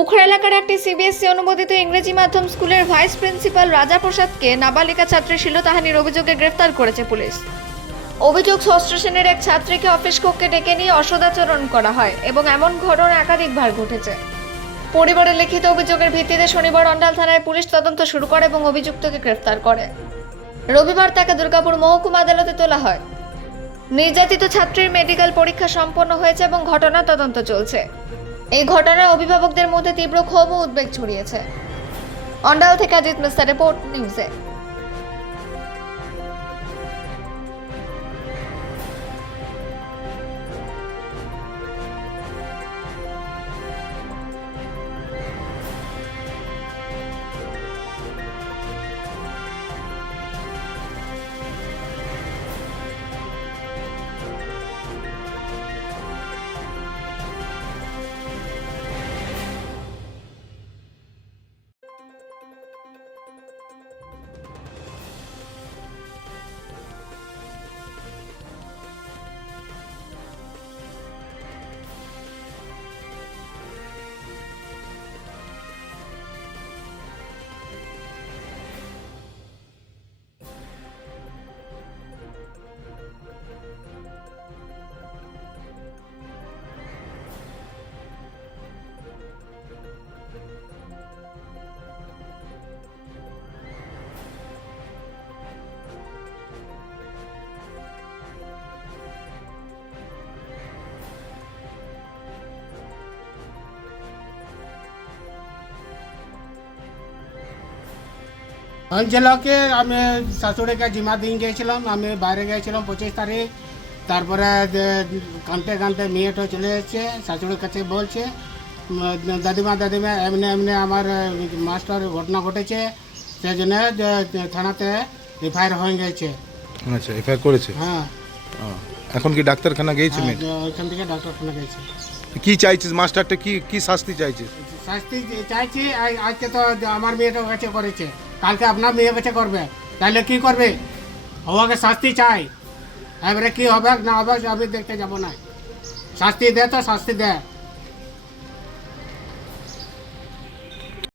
উখড়া এলাকার একটি সিবিএসসি অনুমোদিত ইংরেজি মাধ্যম স্কুলের ভাইস প্রিন্সিপাল রাজা প্রসাদকে নাবালিকা ছাত্রীর শ্লীলতাহানির অভিযোগে গ্রেফতার করেছে পুলিশ। অভিযোগ, ষষ্ঠ শ্রেণীর এক ছাত্রীকে অফিস কক্ষে ডেকে নিয়ে অসদাচরণ করা হয় এবং এমন ঘটনা একাধিকবার ঘটেছে। পরিবারের লিখিত অভিযোগের ভিত্তিতে শনিবার অন্ডাল থানায় পুলিশ তদন্ত শুরু করে এবং অভিযুক্তকে গ্রেফতার করে। রবিবার তাকে দুর্গাপুর মহকুমা আদালতে তোলা হয়। নির্যাতিত ছাত্রীর মেডিকেল পরীক্ষা সম্পন্ন হয়েছে এবং ঘটনা তদন্ত চলছে। এই ঘটনায় অভিভাবকদের মধ্যে তীব্র ক্ষোভ ও উদ্বেগ ছড়িয়েছে। অন্ডাল থেকে অজিত মিস্টার, রিপোর্ট নিউজে। অঞ্চলকে আমি শাশুড়িকে জিমা দিয়ে গিয়েছিলাম। আমি বাইরে গিয়েছিলাম 25 তারিখ। তারপরে কানতে কানতে মেয়েটা চলে এসেছে, শাশুড়ির কাছে বলছে দাদিমা এমনি এমনি আমার মাস্টার ঘটনা ঘটেছে, সেই জন্য থানাতে এফআইআর হয়ে গেছে। আচ্ছা, এফআইআর করেছে? হ্যাঁ। এখন কি ডাক্তারখানা গিয়েছে? ওইখান থেকে ডাক্তারখানা গেছে। কি চাইছিস মাস্টারটা, কি শাস্তি চাইছিস? শাস্তি চাইছি, আজকে তো আমার মেয়েটা কাছে করেছে, কালকে আপনার মেয়ে কাছে করবে, তাহলে কি করবে? ওকে শাস্তি চাই। এবারে কি হবে না হবে আমি দেখতে যাব না। শাস্তি দে তো শাস্তি দে।